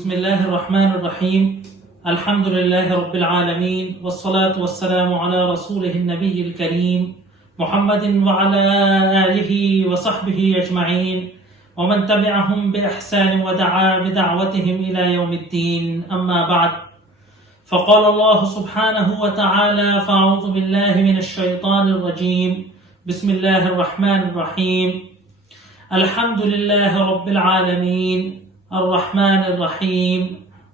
بسم الله الرحمن الرحيم. الحمد لله رب العالمين والصلاة والسلام على رسوله النبي الكريم محمد وعلى آله وصحبه أجمعين ومن تبعهم بإحسان ودعا بدعوتهم إلى يوم الدين. أما بعد، فقال الله سبحانه وتعالى: فأعوذ بالله من الشيطان الرجيم. بسم الله الرحمن الرحيم. الحمد لله رب العالمين الرحمن الرحيم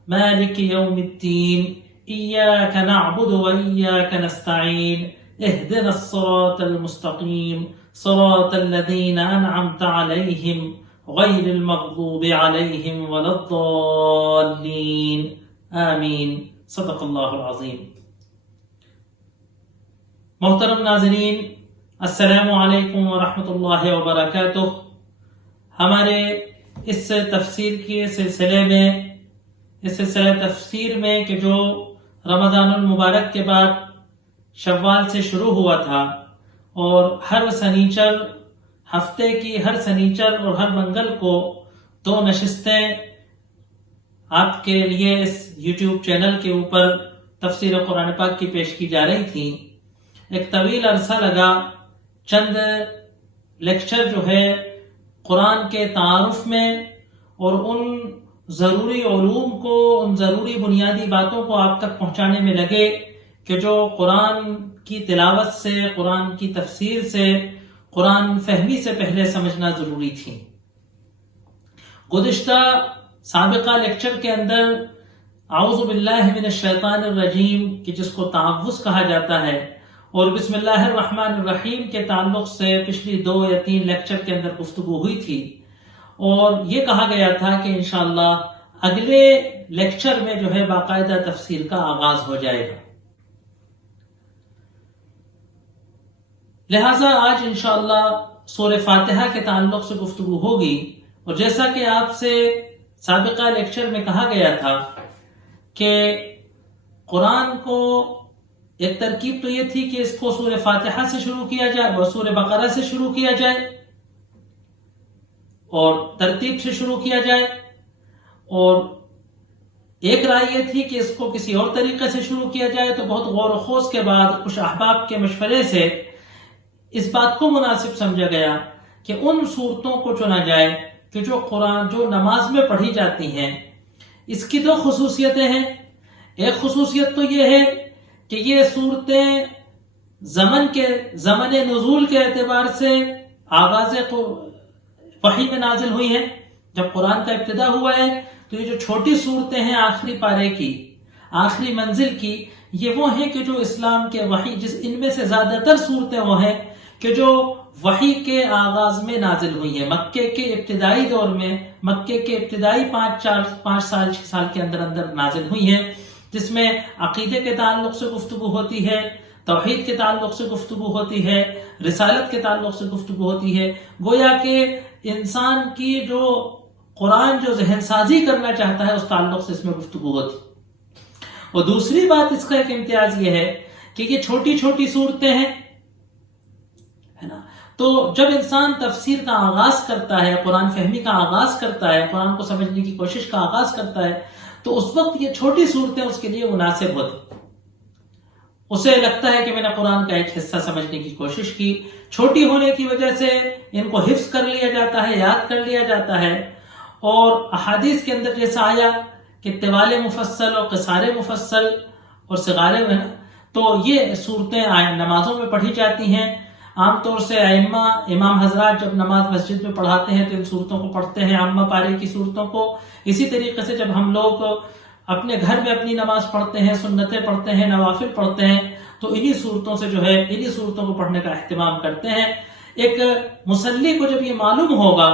مالك يوم الدين إياك نعبد وإياك نستعين اهدنا الصراط المستقيم صراط الذين أنعمت عليهم غير المغضوب عليهم ولا الضالين آمين. صدق اللہ العظیم. محترم ناظرین، السلام علیکم ورحمۃ اللہ وبرکاتہ. ہمارے اس تفسیر کے سلسلے میں، اس سلسلہ تفسیر میں کہ جو رمضان المبارک کے بعد شوال سے شروع ہوا تھا، اور ہر سنیچر، ہفتے کی ہر سنیچر اور ہر منگل کو 2 نشستیں آپ کے لیے اس یوٹیوب چینل کے اوپر تفسیر قرآن پاک کی پیش کی جا رہی تھی. ایک طویل عرصہ لگا چند لیکچر جو ہے قرآن کے تعارف میں اور ان ضروری علوم کو، ان ضروری بنیادی باتوں کو آپ تک پہنچانے میں لگے کہ جو قرآن کی تلاوت سے، قرآن کی تفسیر سے، قرآن فہمی سے پہلے سمجھنا ضروری تھی. گزشتہ سابقہ لیکچر کے اندر اعوذ باللہ من الشیطان الرجیم کی جس کو تعوذ کہا جاتا ہے، اور بسم اللہ الرحمن الرحیم کے تعلق سے پچھلی 2 یا 3 لیکچر کے اندر گفتگو ہوئی تھی، اور یہ کہا گیا تھا کہ انشاءاللہ اگلے لیکچر میں جو ہے باقاعدہ تفسیر کا آغاز ہو جائے گا. لہٰذا آج انشاءاللہ سورہ فاتحہ کے تعلق سے گفتگو ہوگی. اور جیسا کہ آپ سے سابقہ لیکچر میں کہا گیا تھا کہ قرآن کو ایک ترکیب تو یہ تھی کہ اس کو سورہ فاتحہ سے شروع کیا جائے اور سورہ بقرہ سے شروع کیا جائے اور ترتیب سے شروع کیا جائے، اور ایک رائے یہ تھی کہ اس کو کسی اور طریقے سے شروع کیا جائے. تو بہت غور و خوض کے بعد کچھ احباب کے مشورے سے اس بات کو مناسب سمجھا گیا کہ ان صورتوں کو چنا جائے کہ جو قرآن جو نماز میں پڑھی جاتی ہیں. اس کی 2 خصوصیتیں ہیں. ایک خصوصیت تو یہ ہے کہ یہ صورتیں زمن نزول کے اعتبار سے آغاز وحی میں نازل ہوئی ہیں. جب قرآن کا ابتدا ہوا ہے تو یہ جو چھوٹی صورتیں ہیں آخری پارے کی، آخری منزل کی، یہ وہ ہیں کہ جو اسلام کے وحی، ان میں سے زیادہ تر صورتیں وہ ہیں کہ جو وحی کے آغاز میں نازل ہوئی ہیں. مکے کے ابتدائی دور میں، مکے کے ابتدائی 5 سال 6 سال کے اندر نازل ہوئی ہیں، جس میں عقیدے کے تعلق سے گفتگو ہوتی ہے، توحید کے تعلق سے گفتگو ہوتی ہے، رسالت کے تعلق سے گفتگو ہوتی ہے. گویا کہ انسان کی جو قرآن جو ذہن سازی کرنا چاہتا ہے اس تعلق سے اس میں گفتگو ہوتی. اور دوسری بات اس کا ایک امتیاز یہ ہے کہ یہ چھوٹی چھوٹی صورتیں ہیں، ہے نا. تو جب انسان تفسیر کا آغاز کرتا ہے، قرآن فہمی کا آغاز کرتا ہے، قرآن کو سمجھنے کی کوشش کا آغاز کرتا ہے، تو اس وقت یہ چھوٹی صورتیں اس کے لیے مناسب ہوتی. اسے لگتا ہے کہ میں نے قرآن کا ایک حصہ سمجھنے کی کوشش کی. چھوٹی ہونے کی وجہ سے ان کو حفظ کر لیا جاتا ہے، یاد کر لیا جاتا ہے. اور احادیث کے اندر جیسا آیا کہ طوال مفصل اور قصار مفصل اور صغار میں، تو یہ صورتیں نمازوں میں پڑھی جاتی ہیں. عام طور سے امام حضرات جب نماز مسجد میں پڑھاتے ہیں تو ان صورتوں کو پڑھتے ہیں، عامہ پارے کی صورتوں کو. اسی طریقے سے جب ہم لوگ اپنے گھر میں اپنی نماز پڑھتے ہیں، سنتیں پڑھتے ہیں، نوافل پڑھتے ہیں، تو انہی صورتوں سے جو ہے انہی صورتوں کو پڑھنے کا اہتمام کرتے ہیں. ایک مصلی کو جب یہ معلوم ہوگا،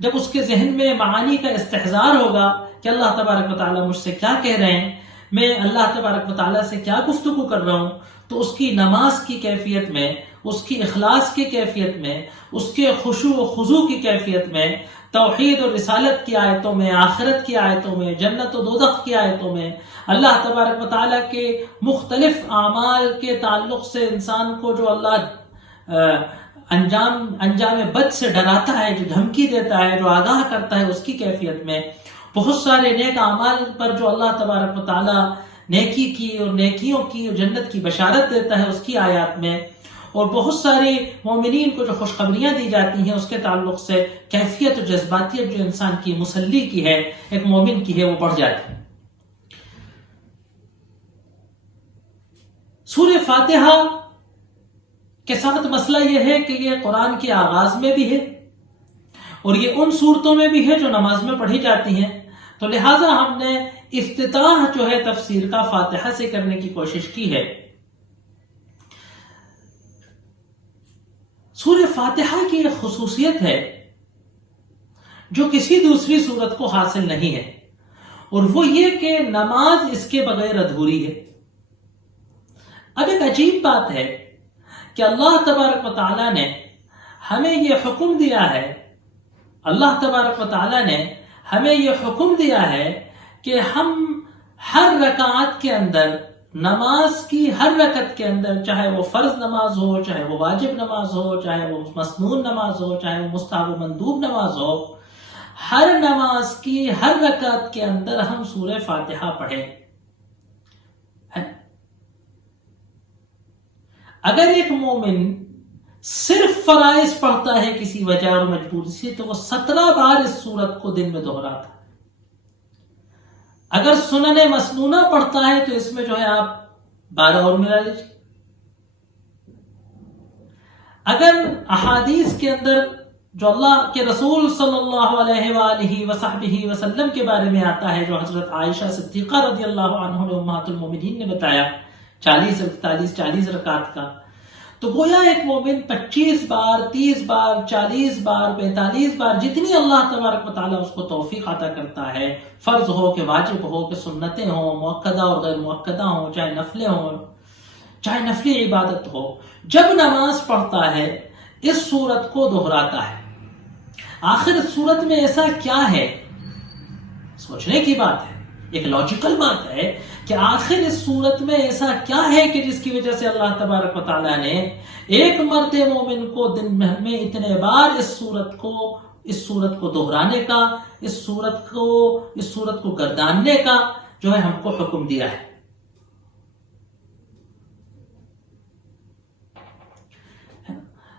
جب اس کے ذہن میں معانی کا استحضار ہوگا کہ اللہ تبارک و تعالیٰ مجھ سے کیا کہہ رہے ہیں، میں اللہ تبارک و تعالیٰ سے کیا گفتگو کر رہا ہوں، تو اس کی نماز کی کیفیت میں، اس کی اخلاص کی کیفیت میں، اس کے خشوع و خضوع کی کیفیت میں، توحید اور رسالت کی آیتوں میں، آخرت کی آیتوں میں، جنت و دوزخ کی آیتوں میں، اللہ تبارک و تعالیٰ کے مختلف اعمال کے تعلق سے انسان کو جو اللہ انجام بد سے ڈراتا ہے، جو دھمکی دیتا ہے، جو آگاہ کرتا ہے، اس کی کیفیت میں، بہت سارے نیک اعمال پر جو اللہ تبارک و تعالی نیکی کی اور نیکیوں کی اور جنت کی بشارت دیتا ہے اس کی آیات میں، اور بہت سارے مومنین کو جو خوشخبریاں دی جاتی ہیں اس کے تعلق سے کیفیت و جذباتیت جو انسان کی مسلی کی ہے، ایک مومن کی ہے، وہ بڑھ جاتی ہے۔ سورہ فاتحہ کے ساتھ مسئلہ یہ ہے کہ یہ قرآن کے آغاز میں بھی ہے اور یہ ان صورتوں میں بھی ہے جو نماز میں پڑھی جاتی ہیں، تو لہٰذا ہم نے افتتاح جو ہے تفسیر کا فاتحہ سے کرنے کی کوشش کی ہے۔ سورہ فاتحہ کی ایک خصوصیت ہے جو کسی دوسری سورت کو حاصل نہیں ہے، اور وہ یہ کہ نماز اس کے بغیر ادھوری ہے۔ اب ایک عجیب بات ہے کہ اللہ تبارک و تعالیٰ نے ہمیں یہ حکم دیا ہے، اللہ تبارک و تعالیٰ نے ہمیں یہ حکم دیا ہے کہ ہم ہر رکعت کے اندر، نماز کی ہر رکعت کے اندر، چاہے وہ فرض نماز ہو، چاہے وہ واجب نماز ہو، چاہے وہ مسنون نماز ہو، چاہے وہ مستحب و مندوب نماز ہو، ہر نماز کی ہر رکعت کے اندر ہم سورہ فاتحہ پڑھیں۔ اگر ایک مومن صرف فرائض پڑھتا ہے کسی وجہ اور مجبوری سے تو وہ 17 بار اس سورت کو دن میں دہراتا ہے۔ اگر سنن مسنونہ پڑھتا ہے تو اس میں جو ہے آپ 12 اور ملا لیجیے۔ اگر احادیث کے اندر جو اللہ کے رسول صلی اللہ علیہ وآلہ وصحبہ وسلم کے بارے میں آتا ہے، جو حضرت عائشہ صدیقہ رضی اللہ عنہ نے امہات المومنین نے بتایا 40 رکعت کا، تو گویا ایک مومن 25 بار، 30 بار، 40 بار، 45 بار، جتنی اللہ تبارک و تعالیٰ اس کو توفیق عطا کرتا ہے، فرض ہو کہ واجب ہو کہ سنتیں ہوں، مؤکدہ اور غیر مؤکدہ ہوں، چاہے نفلیں ہوں، چاہے نفلی عبادت ہو، جب نماز پڑھتا ہے اس سورت کو دہراتا ہے۔ آخر اس سورت میں ایسا کیا ہے؟ سوچنے کی بات ہے، ایک لاجیکل بات ہے کہ آخر اس صورت میں ایسا کیا ہے کہ جس کی وجہ سے اللہ تبارک و تعالیٰ نے ایک مرد مومن کو دن میں اتنے بار اس صورت کو دہرانے کا، اس صورت کو گرداننے کا جو ہے ہم کو حکم دیا ہے۔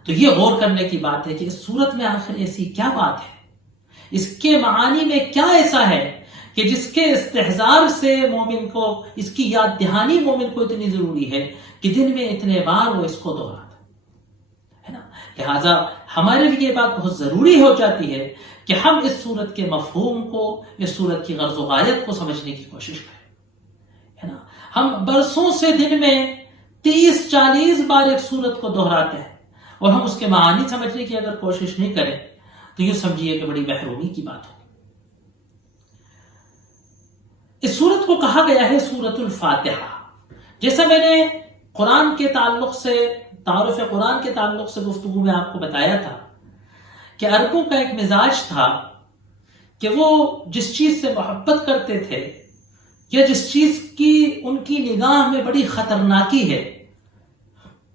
تو یہ غور کرنے کی بات ہے کہ اس صورت میں آخر ایسی کیا بات ہے، اس کے معانی میں کیا ایسا ہے کہ جس کے استحضار سے مومن کو، اس کی یاد دہانی مومن کو اتنی ضروری ہے کہ دن میں اتنے بار وہ اس کو دہراتا ہے نا۔ لہٰذا ہمارے لیے یہ بات بہت ضروری ہو جاتی ہے کہ ہم اس صورت کے مفہوم کو، اس صورت کی غرض و غایت کو سمجھنے کی کوشش کریں، ہے نا۔ ہم برسوں سے دن میں 30-40 بار ایک صورت کو دہراتے ہیں اور ہم اس کے معانی سمجھنے کی اگر کوشش نہیں کریں تو یہ سمجھیے کہ بڑی محرومی کی بات ہوگی۔ اس سورت کو کہا گیا ہے سورت الفاتحہ۔ جیسا میں نے قرآن کے تعلق سے، تعارف قرآن کے تعلق سے گفتگو میں آپ کو بتایا تھا کہ عربوں کا ایک مزاج تھا کہ وہ جس چیز سے محبت کرتے تھے یا جس چیز کی ان کی نگاہ میں بڑی خطرناکی ہے،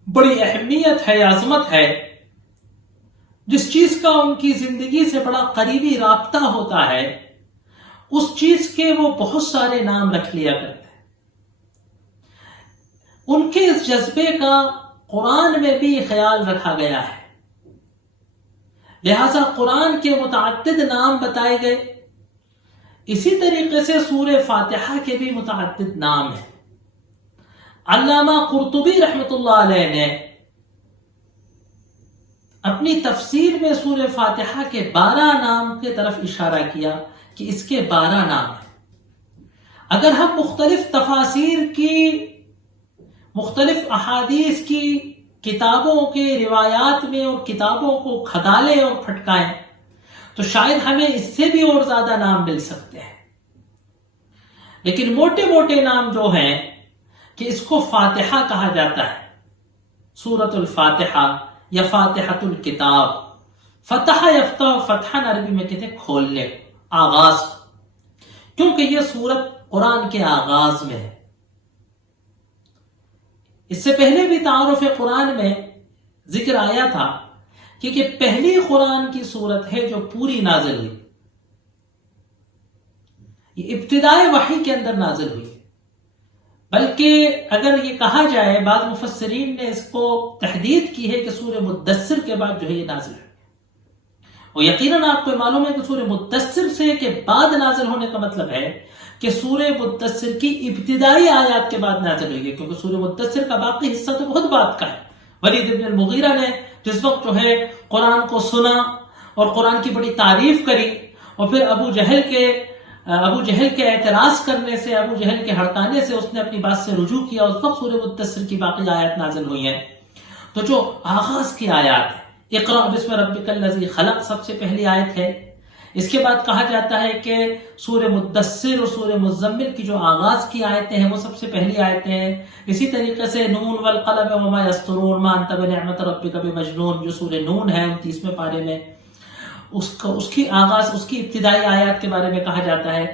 بڑی اہمیت ہے، عظمت ہے، جس چیز کا ان کی زندگی سے بڑا قریبی رابطہ ہوتا ہے، اس چیز کے وہ بہت سارے نام رکھ لیا کرتے ہیں۔ ان کے اس جذبے کا قرآن میں بھی خیال رکھا گیا ہے، لہذا قرآن کے متعدد نام بتائے گئے۔ اسی طریقے سے سورہ فاتحہ کے بھی متعدد نام ہیں۔ علامہ قرطبی رحمۃ اللہ علیہ نے اپنی تفسیر میں سورہ فاتحہ کے 12 نام کی طرف اشارہ کیا کہ اس کے 12 نام ہیں۔ اگر ہم مختلف تفاسیر کی، مختلف احادیث کی کتابوں کے روایات میں اور کتابوں کو کھدالیں اور پھٹکائیں تو شاید ہمیں اس سے بھی اور زیادہ نام مل سکتے ہیں، لیکن موٹے موٹے نام جو ہیں کہ اس کو فاتحہ کہا جاتا ہے، سورۃ الفاتحہ یا فاتحۃ الکتاب۔ فتح یفتح، فتحن عربی میں کہتے ہیں کھولنے، آغاز، کیونکہ یہ سورت قرآن کے آغاز میں ہے۔ اس سے پہلے بھی تعارف قرآن میں ذکر آیا تھا کہ یہ پہلی قرآن کی سورت ہے جو پوری نازل ہوئی، یہ ابتدائی وحی کے اندر نازل ہوئی ہے. بلکہ اگر یہ کہا جائے، بعض مفسرین نے اس کو تحدید کی ہے کہ سورہ مدثر کے بعد جو ہے یہ نازل ہے. اور یقیناً آپ کو معلوم ہے کہ سورہ مدثر سے کے بعد نازل ہونے کا مطلب ہے کہ سورہ مدثر کی ابتدائی آیات کے بعد نازل ہوئی ہے، کیونکہ سورہ مدثر کا باقی حصہ تو بہت بعد کا ہے. ولید بن المغیرہ نے جس وقت جو ہے قرآن کو سنا اور قرآن کی بڑی تعریف کری، اور پھر ابو جہل کے اعتراض کرنے سے، ابو جہل کے ہڑکانے سے اس نے اپنی بات سے رجوع کیا، اس وقت سورہ مدثر کی باقی آیات نازل ہوئی ہیں. تو جو آغاز کی آیات ہے، اقرأ بسم ربک الذی خلق سب سے پہلی آیت ہے. اس کے بعد کہا جاتا ہے کہ سورہ مدثر اور سورہ مزمل کی جو آغاز کی آیتیں ہیں وہ سب سے پہلی آیتیں ہیں. اسی طریقے سے نون والقلم وما یسطرون ما انت بنعمت ربک بمجنون جو سورہ نون ہے 29ویں پارے میں، اس کی آغاز، اس کی ابتدائی آیات کے بارے میں کہا جاتا ہے.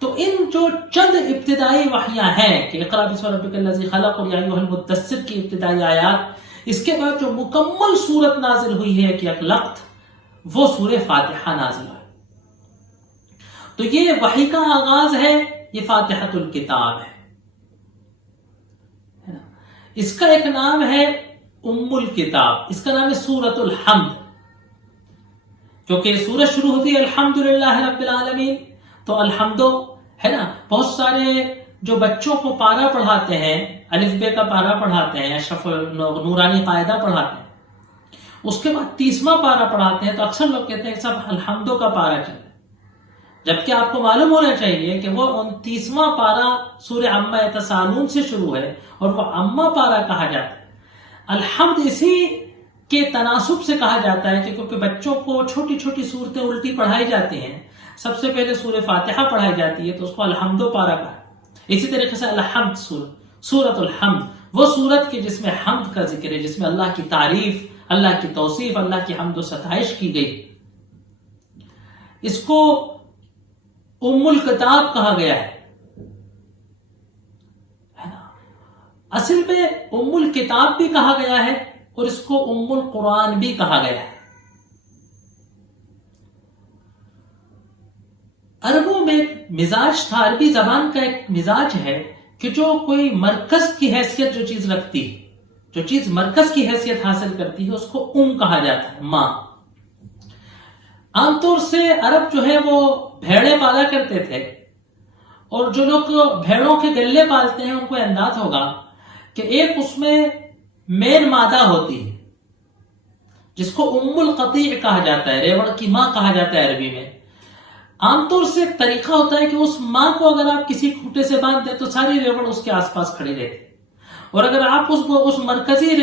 تو ان جو چند ابتدائی وحیاں ہیں کہ اقرأ بسم ربک الذی خلق اور یا ایھا المدثر کی ابتدائی آیات، اس کے بعد جو مکمل سورت نازل ہوئی ہے کہ اقلقت، وہ سورہ فاتحہ نازل ہے. تو یہ وحی کا آغاز ہے، یہ فاتحۃ الکتاب ہے. اس کا ایک نام ہے ام الکتاب، اس کا نام ہے سورۃ الحمد، کیونکہ سورت شروع ہوتی ہے الحمدللہ رب العالمین. تو الحمد ہے نا، بہت سارے جو بچوں کو پارا پڑھاتے ہیں، الف بے کا پارا پڑھاتے ہیں، نورانی قاعدہ پڑھاتے ہیں، اس کے بعد 30واں پارا پڑھاتے ہیں، تو اکثر لوگ کہتے ہیں کہ سب الحمدو کا پارا چل رہا ہے، جبکہ آپ کو معلوم ہونا چاہیے کہ وہ 29واں پارا سورہ عما یتساءلون سے شروع ہے اور وہ عما پارا کہا جاتا ہے. الحمد اسی کے تناسب سے کہا جاتا ہے کہ کیونکہ بچوں کو چھوٹی چھوٹی صورتیں الٹی پڑھائی جاتی ہیں، سب سے پہلے سورہ فاتحہ پڑھائی جاتی ہے تو اس کو الحمدو پارا کہا. اسی طریقے سے الحمد سورۃ الحمد، وہ سورت کے جس میں حمد کا ذکر ہے، جس میں اللہ کی تعریف، اللہ کی توصیف، اللہ کی حمد و ستائش کی گئی. اس کو ام الکتاب کہا گیا ہے نا. اصل میں ام الکتاب بھی کہا گیا ہے اور اس کو ام القرآن بھی کہا گیا ہے. عربوں میں مزاج تھا، عربی زبان کا ایک مزاج ہے کہ جو کوئی مرکز کی حیثیت جو چیز رکھتی ہے، جو چیز مرکز کی حیثیت حاصل کرتی ہے، اس کو کہا جاتا ہے، ماں. عام طور سے عرب جو ہے وہ بھیڑیں پالا کرتے تھے، اور جو لوگ بھیڑوں کے گلے پالتے ہیں ان کو انداز ہوگا کہ ایک اس میں مین مادہ ہوتی ہے جس کو ام القطیع کہا جاتا ہے، ریوڑ کی ماں کہا جاتا ہے عربی میں. عام طور سے ایک طریقہ ہوتا ہے کہ اس ماں کو اگر آپ کسی کھوٹے سے باندھ دیں تو ساری ریوڑ اس کے آس پاس کھڑی رہتی، اور اگر آپ اس مرکزی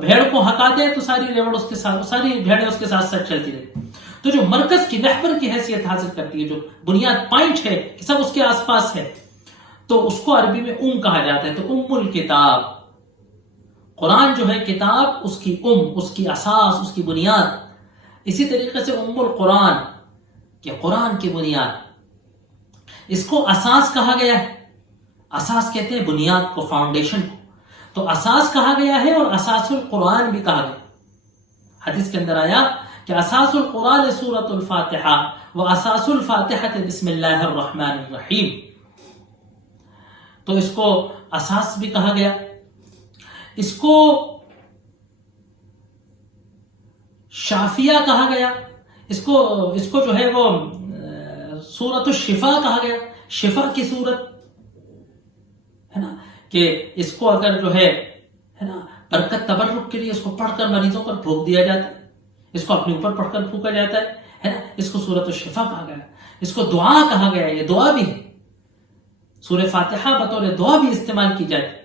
بھیڑ کو ہٹا دیں تو ساری ریوڑ اس کے ساتھ، ساری بھیڑیں اس کے ساتھ ساتھ چلتی رہتی. تو جو مرکز کی محور کی حیثیت حاصل کرتی ہے، جو بنیاد پوائنٹ ہے کہ سب اس کے آس پاس ہے، تو اس کو عربی میں کہا جاتا ہے. تو ام الکتاب، قرآن جو ہے کتاب، اس کی اس کی اساس، اس کی بنیاد. اسی طریقے سے ام القرآن کہ قرآن کی بنیاد، اس کو اساس کہا گیا ہے. اساس کہتے ہیں بنیاد کو، فاؤنڈیشن کو. تو اساس کہا گیا ہے اور اساس القرآن بھی کہا گیا. حدیث کے اندر آیا کہ اساس القرآن سورۃ الفاتحہ و اساس الفاتحہ بسم اللہ الرحمن الرحیم. تو اس کو اساس بھی کہا گیا. اس کو شافیہ کہا گیا. اس کو جو ہے وہ سورۃ الشفا کہا گیا، شفا کی سورت ہے نا، کہ اس کو اگر جو ہے نا برکت تبرک کے لیے اس کو پڑھ کر مریضوں پر پھونک دیا جاتا ہے، اس کو اپنے اوپر پڑھ کر پھونکا جاتا ہے نا. اس کو سورۃ الشفا کہا گیا. اس کو دعا کہا گیا، یہ دعا بھی ہے. سورہ فاتحہ بطور دعا بھی استعمال کی جاتی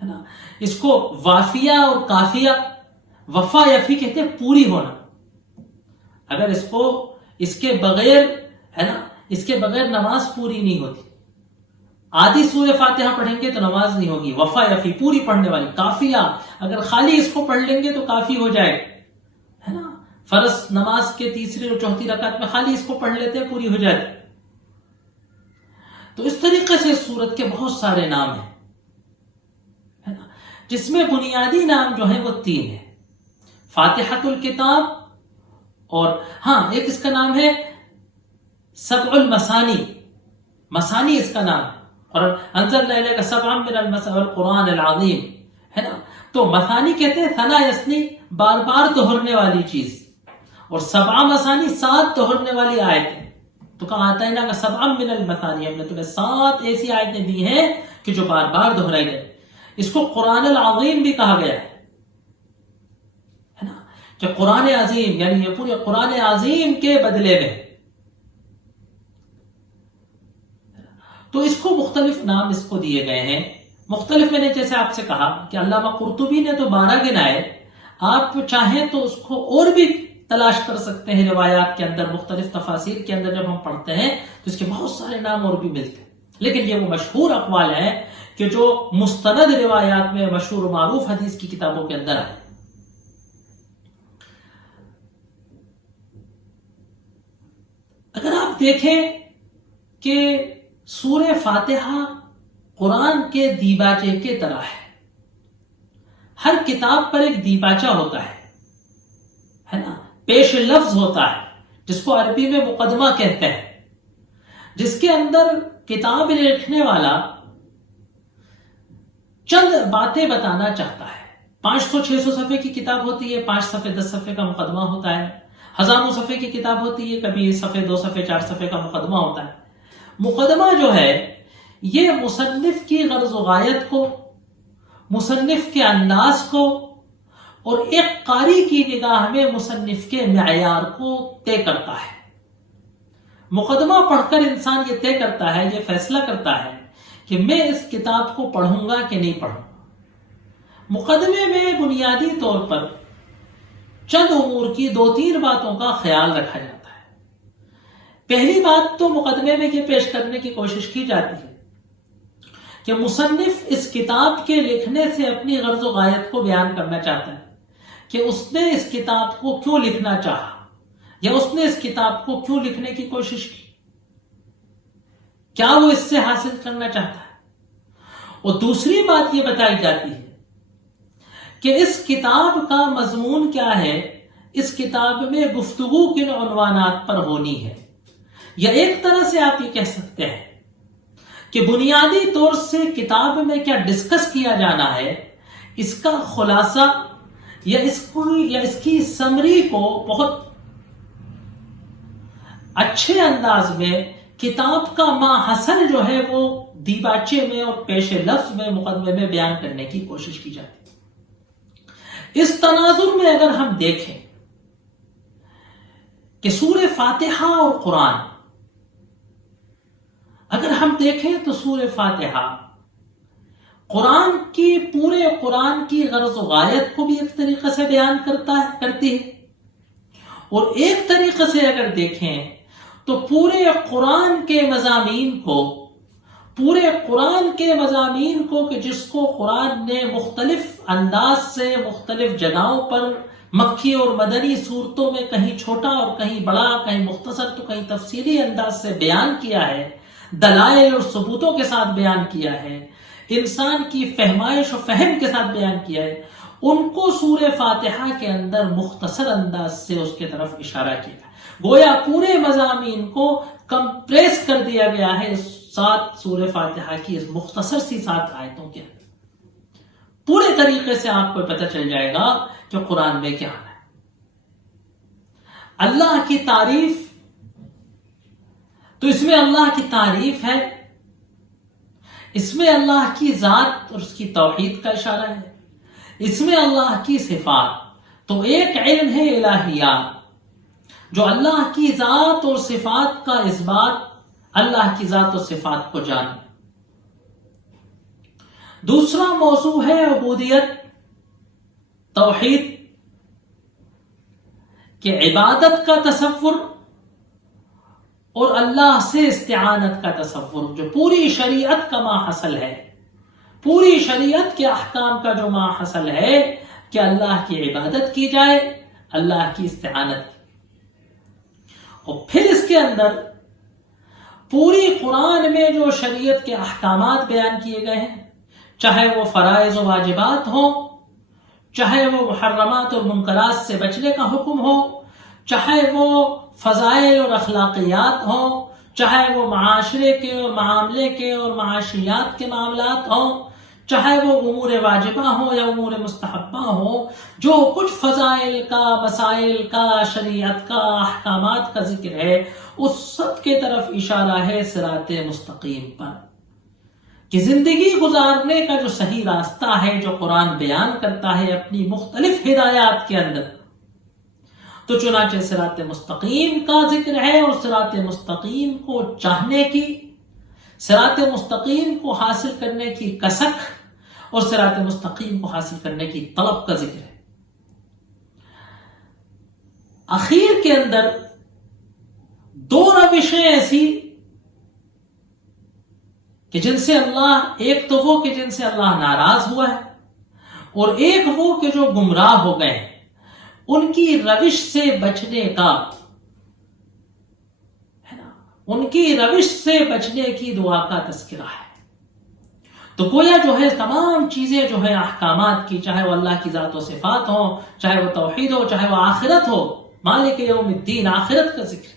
ہے نا. اس کو وافیہ اور کافیہ، وفا یفی کہتے ہیں پوری ہونا. اگر اس کے بغیر ہے نا، اس کے بغیر نماز پوری نہیں ہوتی. آدھی سورہ فاتحہ پڑھیں گے تو نماز نہیں ہوگی. وفا یفی پوری پڑھنے والی. کافیہ اگر خالی اس کو پڑھ لیں گے تو کافی ہو جائے ہے نا. فرض نماز کے تیسری اور چوتھی رکعت میں خالی اس کو پڑھ لیتے ہیں، پوری ہو جاتی. تو اس طریقے سے سورت کے بہت سارے نام ہیں ہے نا، جس میں بنیادی نام جو ہیں وہ 3 ہیں: فاتحۃ الکتاب، اور ہاں ایک اس کا نام ہے سبع المثانی، مسانی اس کا نام، اور انزلنا الیک سبعا من المثانی والقرآن العظیم، ہے نا. تو مثانی کہتے ہیں ثنا یثنی، بار بار دہرنے والی چیز، اور سبع مثانی 7 دہرنے والی آیتیں. تو کہا آتا ہے نا کہ سبعا من المثانی، ہم نے تمہیں 7 ایسی آیتیں دی ہیں کہ جو بار بار دہرائی گئے. اس کو قرآن العظیم بھی کہا گیا ہے نا، کہ قرآن عظیم، یعنی یہ پورے قرآن عظیم کے بدلے میں. تو اس کو مختلف نام اس کو دیے گئے ہیں مختلف. میں نے جیسے آپ سے کہا کہ علامہ قرطبی نے تو 12 گنائے، آپ چاہیں تو اس کو اور بھی تلاش کر سکتے ہیں روایات کے اندر، مختلف تفاسیر کے اندر جب ہم پڑھتے ہیں تو اس کے بہت سارے نام اور بھی ملتے ہیں. لیکن یہ وہ مشہور اقوال ہیں کہ جو مستند روایات میں مشہور و معروف حدیث کی کتابوں کے اندر آئے. اگر آپ دیکھیں کہ سورہ فاتحہ قرآن کے دیباچے کے طرح ہے، ہر کتاب پر ایک دیباچہ ہوتا ہے نا، پیش لفظ ہوتا ہے جس کو عربی میں مقدمہ کہتے ہیں، جس کے اندر کتاب لکھنے والا چند باتیں بتانا چاہتا ہے. 500-600 صفحے کی کتاب ہوتی ہے، 5 صفحے 10 صفحے کا مقدمہ ہوتا ہے. ہزاروں صفحے کی کتاب ہوتی ہے، کبھی صفحے 2 صفحے 4 صفحے کا مقدمہ ہوتا ہے. مقدمہ جو ہے یہ مصنف کی غرض و غایت کو، مصنف کے انداز کو، اور ایک قاری کی نگاہ میں مصنف کے معیار کو طے کرتا ہے. مقدمہ پڑھ کر انسان یہ طے کرتا ہے، یہ فیصلہ کرتا ہے کہ میں اس کتاب کو پڑھوں گا کہ نہیں پڑھوں گا. مقدمے میں بنیادی طور پر چند امور کی 2-3 باتوں کا خیال رکھا جاتا ہے. پہلی بات تو مقدمے میں یہ پیش کرنے کی کوشش کی جاتی ہے کہ مصنف اس کتاب کے لکھنے سے اپنی غرض و غایت کو بیان کرنا چاہتا ہے کہ اس نے اس کتاب کو کیوں لکھنا چاہا، یا اس نے اس کتاب کو کیوں لکھنے کی کوشش کی، کیا وہ اس سے حاصل کرنا چاہتا ہے. اور دوسری بات یہ بتائی جاتی ہے کہ اس کتاب کا مضمون کیا ہے، اس کتاب میں گفتگو کن عنوانات پر ہونی ہے. یا ایک طرح سے آپ یہ کہہ سکتے ہیں کہ بنیادی طور سے کتاب میں کیا ڈسکس کیا جانا ہے، اس کا خلاصہ یا اس کی سمری کو بہت اچھے انداز میں کتاب کا ماحصل جو ہے وہ دیباچے میں اور پیش لفظ میں مقدمے میں بیان کرنے کی کوشش کی جاتی ہے. اس تناظر میں اگر ہم دیکھیں کہ سورہ فاتحہ اور قرآن، اگر ہم دیکھیں تو سورہ فاتحہ پورے قرآن کی غرض و غایت کو بھی ایک طریقے سے بیان کرتی ہے، اور ایک طریقے سے اگر دیکھیں تو پورے قرآن کے مضامین کو کہ جس کو قرآن نے مختلف انداز سے مختلف جگہوں پر مکی اور مدنی صورتوں میں کہیں چھوٹا اور کہیں بڑا، کہیں مختصر تو کہیں تفصیلی انداز سے بیان کیا ہے، دلائل اور ثبوتوں کے ساتھ بیان کیا ہے، انسان کی فہمائش و فہم کے ساتھ بیان کیا ہے، ان کو سورہ فاتحہ کے اندر مختصر انداز سے اس کے طرف اشارہ کیا ہے. گویا پورے مضامین کو کمپریس کر دیا گیا ہے 7 سورہ فاتحہ کی اس مختصر سی 7 آیتوں کے اندر. پورے طریقے سے آپ کو پتہ چل جائے گا کہ قرآن میں کیا ہے. اللہ کی تعریف، تو اس میں اللہ کی تعریف ہے، اس میں اللہ کی ذات اور اس کی توحید کا اشارہ ہے، اس میں اللہ کی صفات. تو ایک علم ہے الہیات جو اللہ کی ذات اور صفات کا اثبات، اللہ کی ذات اور صفات کو جان. دوسرا موضوع ہے عبودیت، توحید، کہ عبادت کا تصور اور اللہ سے استعانت کا تصور، جو پوری شریعت کا ماحصل ہے، پوری شریعت کے احکام کا جو ماحصل ہے کہ اللہ کی عبادت کی جائے، اللہ کی استعانت کی. اور پھر اس کے اندر پوری قرآن میں جو شریعت کے احکامات بیان کیے گئے ہیں، چاہے وہ فرائض و واجبات ہوں، چاہے وہ محرمات اور منکرات سے بچنے کا حکم ہو، چاہے وہ فضائل اور اخلاقیات ہوں، چاہے وہ معاشرے کے اور معاملے کے اور معاشیات کے معاملات ہوں، چاہے وہ امور واجبہ ہوں یا امور مستحبہ ہوں، جو کچھ فضائل کا، مسائل کا، شریعت کا، احکامات کا ذکر ہے، اس سب کے طرف اشارہ ہے صراط مستقیم پر، کہ زندگی گزارنے کا جو صحیح راستہ ہے جو قرآن بیان کرتا ہے اپنی مختلف ہدایات کے اندر، تو چنانچہ صراط مستقیم کا ذکر ہے، اور صراط مستقیم کو چاہنے کی، صراط مستقیم کو حاصل کرنے کی کسک اور صراط مستقیم کو حاصل کرنے کی طلب کا ذکر ہے۔ اخیر کے اندر دو روشیں ایسی کہ جن سے اللہ، ایک تو وہ کہ جن سے اللہ ناراض ہوا ہے، اور ایک وہ کہ جو گمراہ ہو گئے، ان کی روش سے بچنے کا ہے نا، ان کی روش سے بچنے کی دعا کا تذکرہ ہے۔ تو گویا جو ہے تمام چیزیں جو ہے احکامات کی، چاہے وہ اللہ کی ذات و صفات ہوں، چاہے وہ توحید ہو، چاہے وہ آخرت ہو، مالک یوم الدین، آخرت کا ذکر،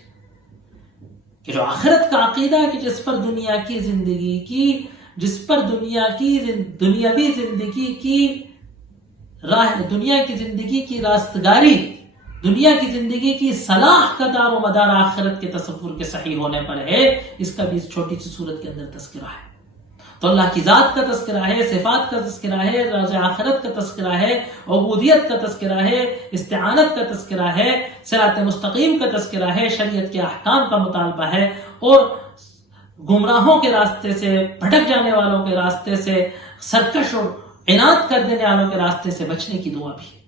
کہ جو آخرت کا عقیدہ ہے کہ جس پر دنیا کی زندگی کی، جس پر دنیاوی زندگی کی راہ، دنیا کی زندگی کی راستگاری، دنیا کی زندگی کی صلاح کا دار و مدار آخرت کے تصور کے صحیح ہونے پر ہے، اس کا بھی اس چھوٹی سی صورت کے اندر تذکرہ ہے۔ تو اللہ کی ذات کا تذکرہ ہے، صفات کا تذکرہ ہے، راز آخرت کا تذکرہ ہے، عبودیت کا تذکرہ ہے، استعانت کا تذکرہ ہے، صراط مستقیم کا تذکرہ ہے، شریعت کے احکام کا مطالبہ ہے، اور گمراہوں کے راستے سے، بھٹک جانے والوں کے راستے سے، سرکش اور عناد کر دینے والوں کے راستے سے بچنے کی دعا بھی ہے۔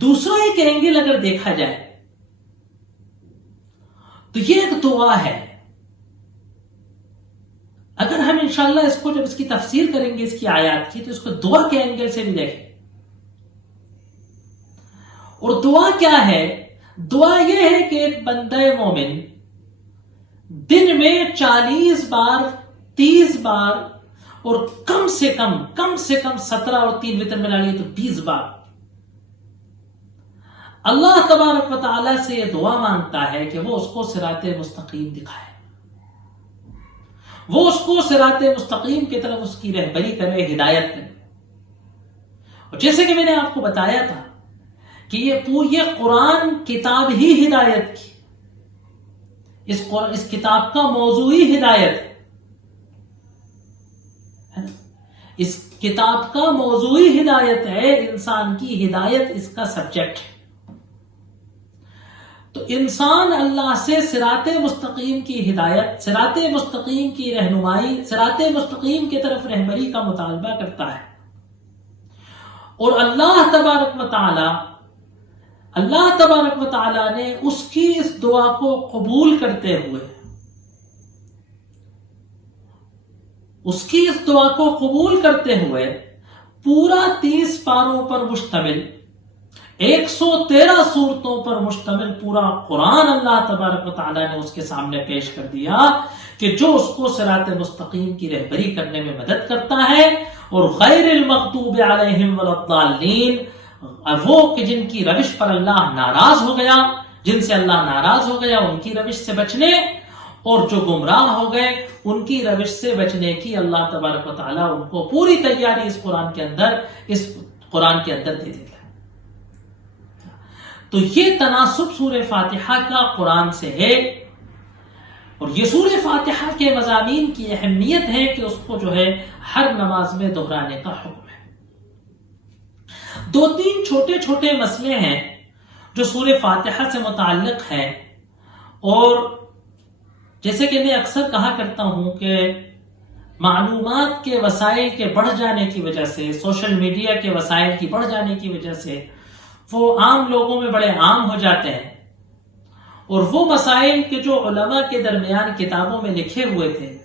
دوسرا ایک اینگل اگر دیکھا جائے تو یہ ایک دعا ہے، اگر ہم انشاءاللہ اس کو جب اس کی تفسیر کریں گے اس کی آیات کی، تو اس کو دعا کے اینگل سے بھی دیکھیں۔ اور دعا کیا ہے؟ دعا یہ ہے کہ ایک بندہ مومن دن میں 40 بار، 30 بار، اور کم سے کم 17 اور 3 وتر ملا لیے تو 20 بار اللہ تبارک و تعالی سے یہ دعا مانگتا ہے کہ وہ اس کو صراط مستقیم دکھائے، وہ اس کو صراط مستقیم کی طرف اس کی رہبری کرے، ہدایت کرے۔ اور جیسے کہ میں نے آپ کو بتایا تھا کہ یہ قرآن کتاب ہی ہدایت کی، اس کتاب کا موضوع ہی ہدایت ہے، اس کتاب کا موضوع ہی ہدایت ہے، انسان کی ہدایت اس کا سبجیکٹ ہے۔ تو انسان اللہ سے صراط مستقیم کی ہدایت، صراط مستقیم کی رہنمائی، صراط مستقیم کی طرف رہبری کا مطالبہ کرتا ہے، اور اللہ تبارک و تعالی نے اس کی اس دعا کو قبول کرتے ہوئے، اس کی اس دعا کو قبول کرتے ہوئے پورا 30 پاروں پر مشتمل، 113 صورتوں پر مشتمل پورا قرآن اللہ تبارک و تعالیٰ نے اس کے سامنے پیش کر دیا کہ جو اس کو صراط مستقیم کی رہبری کرنے میں مدد کرتا ہے، اور غیر المغضوب علیہم ولا الضالین، وہ کہ جن کی روش پر اللہ ناراض ہو گیا، جن سے اللہ ناراض ہو گیا، ان کی روش سے بچنے، اور جو گمراہ ہو گئے ان کی روش سے بچنے کی اللہ تبارک و تعالیٰ ان کو پوری تیاری اس قرآن کے اندر دے دیتا ہے۔ تو یہ تناسب سورہ فاتحہ کا قرآن سے ہے، اور یہ سورہ فاتحہ کے مضامین کی اہمیت ہے کہ اس کو جو ہے ہر نماز میں دہرانے کا حکم ہے۔ 2-3 چھوٹے چھوٹے مسئلے ہیں جو سورہ فاتحہ سے متعلق ہیں، اور جیسے کہ میں اکثر کہا کرتا ہوں کہ معلومات کے وسائل کے بڑھ جانے کی وجہ سے، سوشل میڈیا کے وسائل کی بڑھ جانے کی وجہ سے وہ عام لوگوں میں بڑے عام ہو جاتے ہیں، اور وہ مسائل کے جو علماء کے درمیان کتابوں میں لکھے ہوئے تھے،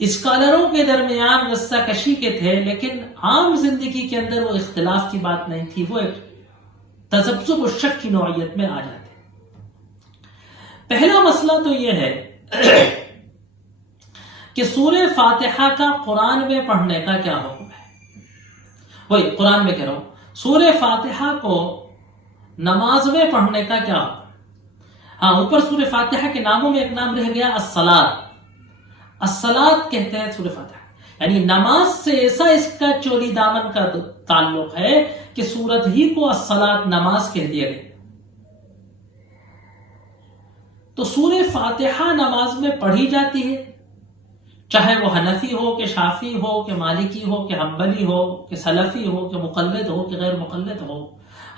اسکالروں کے درمیان رسہ کشی کے تھے، لیکن عام زندگی کے اندر وہ اختلاف کی بات نہیں تھی، وہ ایک تذبذب و شک کی نوعیت میں آ جاتے۔ پہلا مسئلہ تو یہ ہے کہ سورہ فاتحہ کا قرآن میں پڑھنے کا کیا حکم ہے؟ وہی قرآن میں کہہ رہا ہوں، سورہ فاتحہ کو نماز میں پڑھنے کا کیا حکم ہے؟ ہاں اوپر سورہ فاتحہ کے ناموں میں ایک نام رہ گیا الصلاۃ. الصلاۃ کہتے ہیں سورہ فاتحہ، یعنی نماز سے ایسا اس کا چولی دامن کا تعلق ہے کہ سورت ہی کو الصلاۃ نماز کہہ دیا گیا. تو سورہ فاتحہ نماز میں پڑھی جاتی ہے، چاہے وہ حنفی ہو کہ شافی ہو کہ مالکی ہو کہ حنبلی ہو کہ سلفی ہو کہ مقلد ہو کہ غیر مقلد ہو،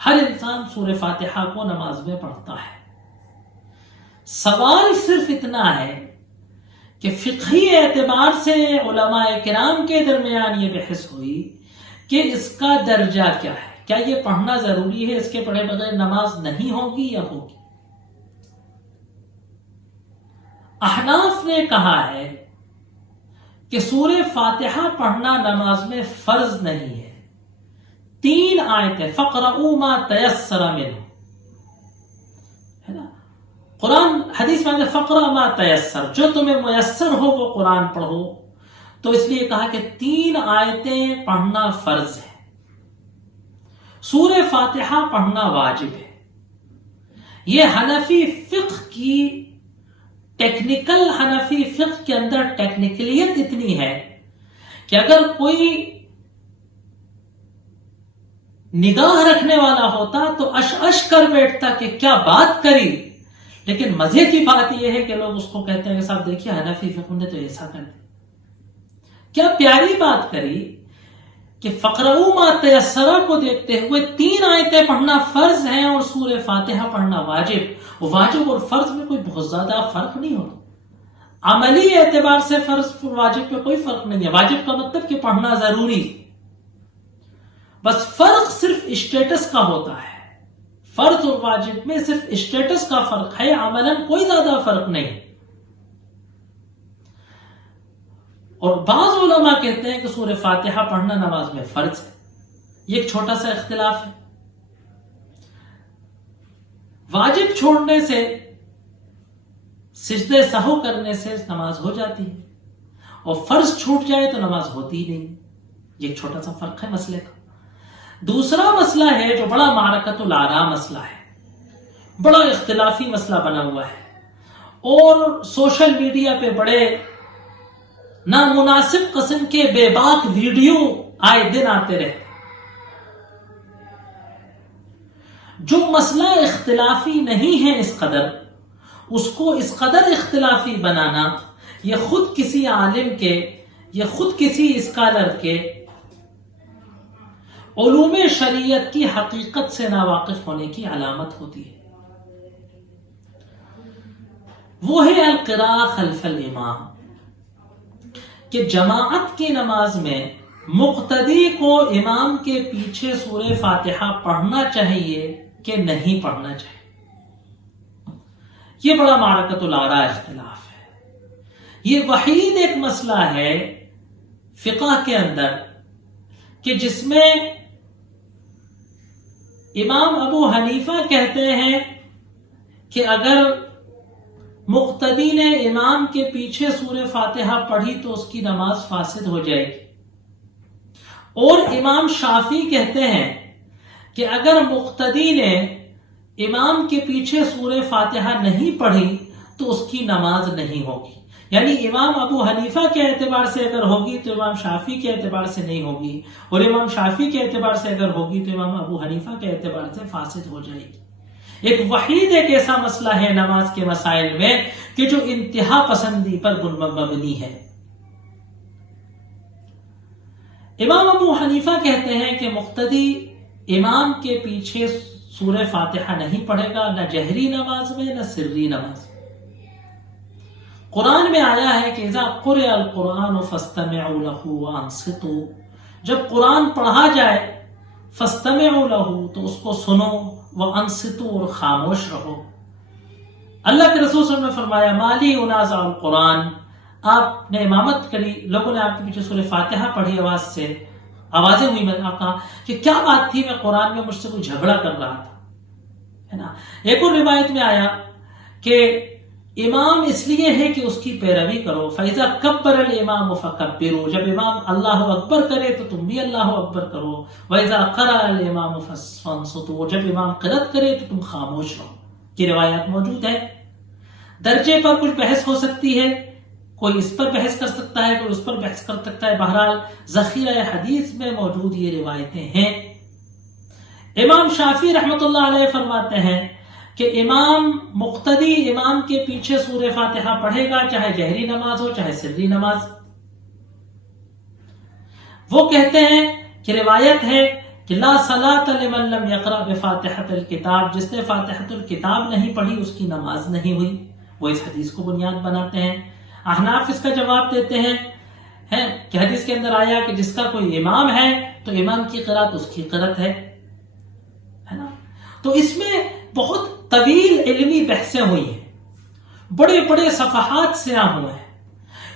ہر انسان سورہ فاتحہ کو نماز میں پڑھتا ہے. سوال صرف اتنا ہے کہ فقہی اعتبار سے علماء کرام کے درمیان یہ بحث ہوئی کہ اس کا درجہ کیا ہے، کیا یہ پڑھنا ضروری ہے، اس کے پڑھے بغیر نماز نہیں ہوگی یا ہوگی. احناف نے کہا ہے کہ سورہ فاتحہ پڑھنا نماز میں فرض نہیں ہے. 3 آیتیں فَقْرَؤُوا مَا تَيَسَّرَ مِنْهُ، ہے نا، قرآن حدیث میں فقرہ ما تیسر، جو تمہیں میسر ہو وہ قرآن پڑھو. تو اس لیے کہا کہ 3 آیتیں پڑھنا فرض ہے، سورہ فاتحہ پڑھنا واجب ہے. یہ حنفی فقہ کی ٹیکنیکل، حنفی فقہ کے اندر ٹیکنیکلیت اتنی ہے کہ اگر کوئی نگاہ رکھنے والا ہوتا تو اش کر بیٹھتا کہ کیا بات کری. لیکن مزے کی بات یہ ہے کہ لوگ اس کو کہتے ہیں کہ صاحب دیکھیے حنفی فقہ نے تو ایسا کر دیا. کیا پیاری بات کری کہ فقرؤ ما تیسر کو دیکھتے ہوئے 3 آیتیں پڑھنا فرض ہیں اور سورہ فاتحہ پڑھنا واجب. واجب اور فرض میں کوئی بہت زیادہ فرق نہیں ہوتا. عملی اعتبار سے فرض واجب پہ کوئی فرق نہیں ہے. واجب کا مطلب کہ پڑھنا ضروری، بس فرق صرف اسٹیٹس کا ہوتا ہے. فرض اور واجب میں صرف اسٹیٹس کا فرق ہے، عملاً کوئی زیادہ فرق نہیں. اور بعض علماء کہتے ہیں کہ سورہ فاتحہ پڑھنا نماز میں فرض ہے. یہ ایک چھوٹا سا اختلاف ہے. واجب چھوڑنے سے، سجدے سہو کرنے سے نماز ہو جاتی ہے، اور فرض چھوٹ جائے تو نماز ہوتی ہی نہیں. یہ ایک چھوٹا سا فرق ہے مسئلے کا. دوسرا مسئلہ ہے جو بڑا معرکۃ الآراء مسئلہ ہے، بڑا اختلافی مسئلہ بنا ہوا ہے، اور سوشل میڈیا پہ بڑے نامناسب قسم کے بے باک ویڈیو آئے دن آتے رہتے. جو مسئلہ اختلافی نہیں ہے اس قدر، اس کو اس قدر اختلافی بنانا، یہ خود کسی عالم کے، یہ خود کسی اسکالر کے علوم شریعت کی حقیقت سے ناواقف ہونے کی علامت ہوتی ہے. وہ ہے القراءۃ خلف الامام، کہ جماعت کی نماز میں مقتدی کو امام کے پیچھے سورہ فاتحہ پڑھنا چاہیے کہ نہیں پڑھنا چاہیے. یہ بڑا معرکۃ الآراء اختلاف ہے. یہ وحید ایک مسئلہ ہے فقہ کے اندر کہ جس میں امام ابو حنیفہ کہتے ہیں کہ اگر مقتدی نے امام کے پیچھے سورہ فاتحہ پڑھی تو اس کی نماز فاسد ہو جائے گی، اور امام شافعی کہتے ہیں کہ اگر مقتدی نے امام کے پیچھے سورہ فاتحہ نہیں پڑھی تو اس کی نماز نہیں ہوگی. یعنی امام ابو حنیفہ کے اعتبار سے اگر ہوگی تو امام شافعی کے اعتبار سے نہیں ہوگی، اور امام شافعی کے اعتبار سے اگر ہوگی تو امام ابو حنیفہ کے اعتبار سے فاسد ہو جائے گی. ایک وحید ایک ایسا مسئلہ ہے نماز کے مسائل میں کہ جو انتہا پسندی پر مبنی ہے. امام ابو حنیفہ کہتے ہیں کہ مقتدی امام کے پیچھے سورہ فاتحہ نہیں پڑھے گا، نہ جہری نماز میں نہ سری نماز میں. قرآن میں آیا ہے کہ اذا قرئ القرآن فاستمعوا له وانصتوا، جب قرآن پڑھا جائے فاستمعوا له تو اس کو سنو، وانصتوا اور خاموش رہو. اللہ کے رسول صلی اللہ علیہ وسلم نے فرمایا مالی انازع القرآن، آپ نے امامت کری، لوگوں نے آپ کے پیچھے سورہ فاتحہ پڑھی آواز سے، آوازیں ہوئی. میں نے کہا کہ کیا بات تھی، میں قرآن میں مجھ سے کوئی جھگڑا کر رہا تھا، ہے نا. ایک اور روایت میں آیا کہ امام اس لیے ہے کہ اس کی پیروی کرو. فَإِذَا كَبَّرَ الْإِمَامُ فَكَبِّرُوا، جب امام اللہ اکبر کرے تو تم بھی اللہ اکبر کرو. وَإِذَا قَرَأَ الْإِمَامُ فَانصِتُوا، جب امام قرأت کرے تو تم خاموش رہو. یہ روایات موجود ہے. درجے پر کچھ بحث ہو سکتی ہے، کوئی اس پر بحث کر سکتا ہے، کوئی اس پر بحث کر سکتا ہے، بہرحال ذخیرہ حدیث میں موجود یہ روایتیں ہیں۔ امام شافعی رحمۃ اللہ علیہ فرماتے ہیں کہ امام مقتدی امام کے پیچھے سورہ فاتحہ پڑھے گا، چاہے جہری نماز ہو چاہے سری نماز۔ وہ کہتے ہیں کہ روایت ہے کہ لا صلاۃ لمن لم یقرأ بفاتحۃ الکتاب، جس نے فاتحۃ الکتاب نہیں پڑھی اس کی نماز نہیں ہوئی۔ وہ اس حدیث کو بنیاد بناتے ہیں۔ احناف اس کا جواب دیتے ہیں کہ حدیث کے اندر آیا کہ جس کا کوئی امام ہے تو امام کی قرات اس کی قرات ہے نا۔ تو اس میں بہت طویل علمی بحثیں ہوئی ہیں، بڑے بڑے صفحات سے ہوئے ہیں۔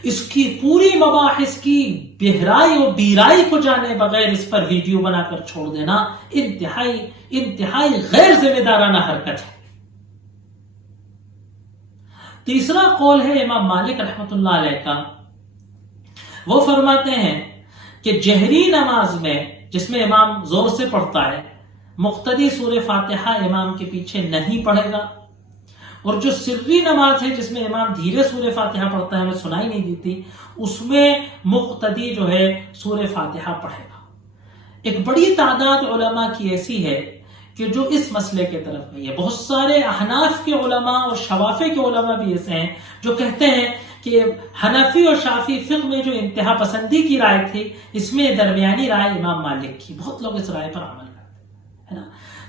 اس کی پوری مباحث کی بہرائی و بیرائی کو جانے بغیر اس پر ویڈیو بنا کر چھوڑ دینا انتہائی غیر ذمہ دارانہ حرکت ہے۔ تیسرا قول ہے امام مالک رحمۃ اللہ علیہ کا۔ وہ فرماتے ہیں کہ جہری نماز میں جس میں امام زور سے پڑھتا ہے، مقتدی سورہ فاتحہ امام کے پیچھے نہیں پڑھے گا، اور جو سری نماز ہے جس میں امام دھیرے سورہ فاتحہ پڑھتا ہے، ہمیں سنائی نہیں دیتی، اس میں مقتدی جو ہے سورہ فاتحہ پڑھے گا۔ ایک بڑی تعداد علماء کی ایسی ہے کہ جو اس مسئلے کے طرف نہیں ہے۔ بہت سارے احناف کے علماء اور شوافے کے علماء بھی ایسے ہیں جو کہتے ہیں کہ حنفی اور شافعی فقہ میں جو انتہا پسندی کی رائے تھی، اس میں درمیانی رائے امام مالک کی، بہت لوگ اس رائے پر عمل کرتے ہیں نا۔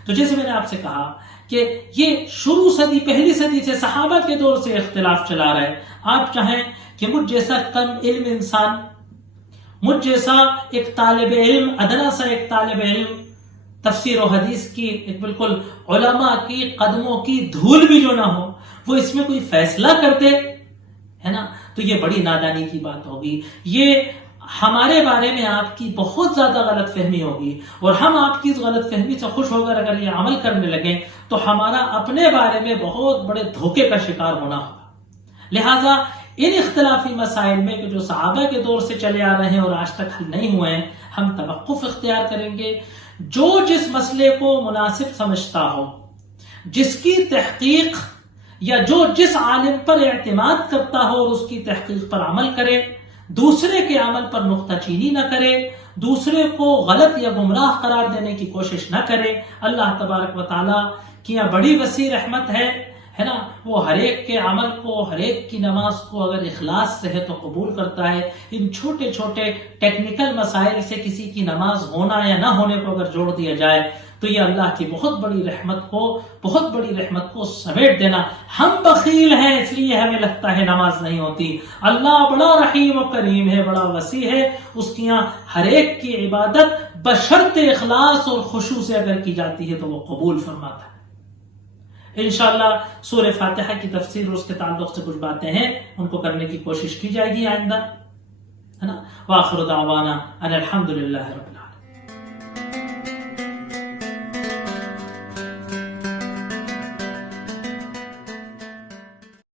تو جیسے میں نے آپ سے کہا کہ یہ شروع صدی پہلی صدی سے صحابہ کے دور سے اختلاف چلا رہا ہے۔ آپ چاہیں کہ مجھ جیسا کم علم انسان، مجھ جیسا ایک طالب علم، ادنا سا ایک طالب علم، تفسیر و حدیث کی ایک بالکل علماء کی قدموں کی دھول بھی جو نہ ہو، وہ اس میں کوئی فیصلہ کر دے، ہے نا، تو یہ بڑی نادانی کی بات ہوگی۔ یہ ہمارے بارے میں آپ کی بہت زیادہ غلط فہمی ہوگی، اور ہم آپ کی اس غلط فہمی سے خوش ہو کر اگر یہ عمل کرنے لگیں تو ہمارا اپنے بارے میں بہت بڑے دھوکے کا شکار ہونا ہوگا۔ لہٰذا ان اختلافی مسائل میں کہ جو صحابہ کے دور سے چلے آ رہے ہیں اور آج تک حل نہیں ہوئے ہیں، ہم توقف اختیار کریں گے۔ جو جس مسئلے کو مناسب سمجھتا ہو، جس کی تحقیق یا جو جس عالم پر اعتماد کرتا ہو اور اس کی تحقیق پر عمل کرے، دوسرے کے عمل پر نقطہ چینی نہ کرے، دوسرے کو غلط یا گمراہ قرار دینے کی کوشش نہ کرے۔ اللہ تبارک و تعالیٰ کی یہاں بڑی وسیع رحمت ہے نا، وہ ہر ایک کے عمل کو، ہر ایک کی نماز کو اگر اخلاص سے ہے تو قبول کرتا ہے۔ ان چھوٹے چھوٹے ٹیکنیکل مسائل سے کسی کی نماز ہونا یا نہ ہونے کو اگر جوڑ دیا جائے تو یہ اللہ کی بہت بڑی رحمت کو سمیٹ دینا۔ ہم بخیل ہیں اس لیے ہمیں لگتا ہے نماز نہیں ہوتی۔ اللہ بڑا رحیم و کریم ہے، بڑا وسیع ہے، اس کی یہاں ہر ایک کی عبادت بشرط اخلاص اور خشوع سے اگر کی جاتی ہے تو وہ قبول فرماتا ہے۔ انشاءاللہ سورہ فاتحہ کی تفسیر اور اس کے تعلق سے کچھ باتیں ہیں، ان کو کرنے کی کوشش کی جائے گی آئندہ، ہے نا۔ وآخر دعوانا ان الحمدللہ رب العالمین۔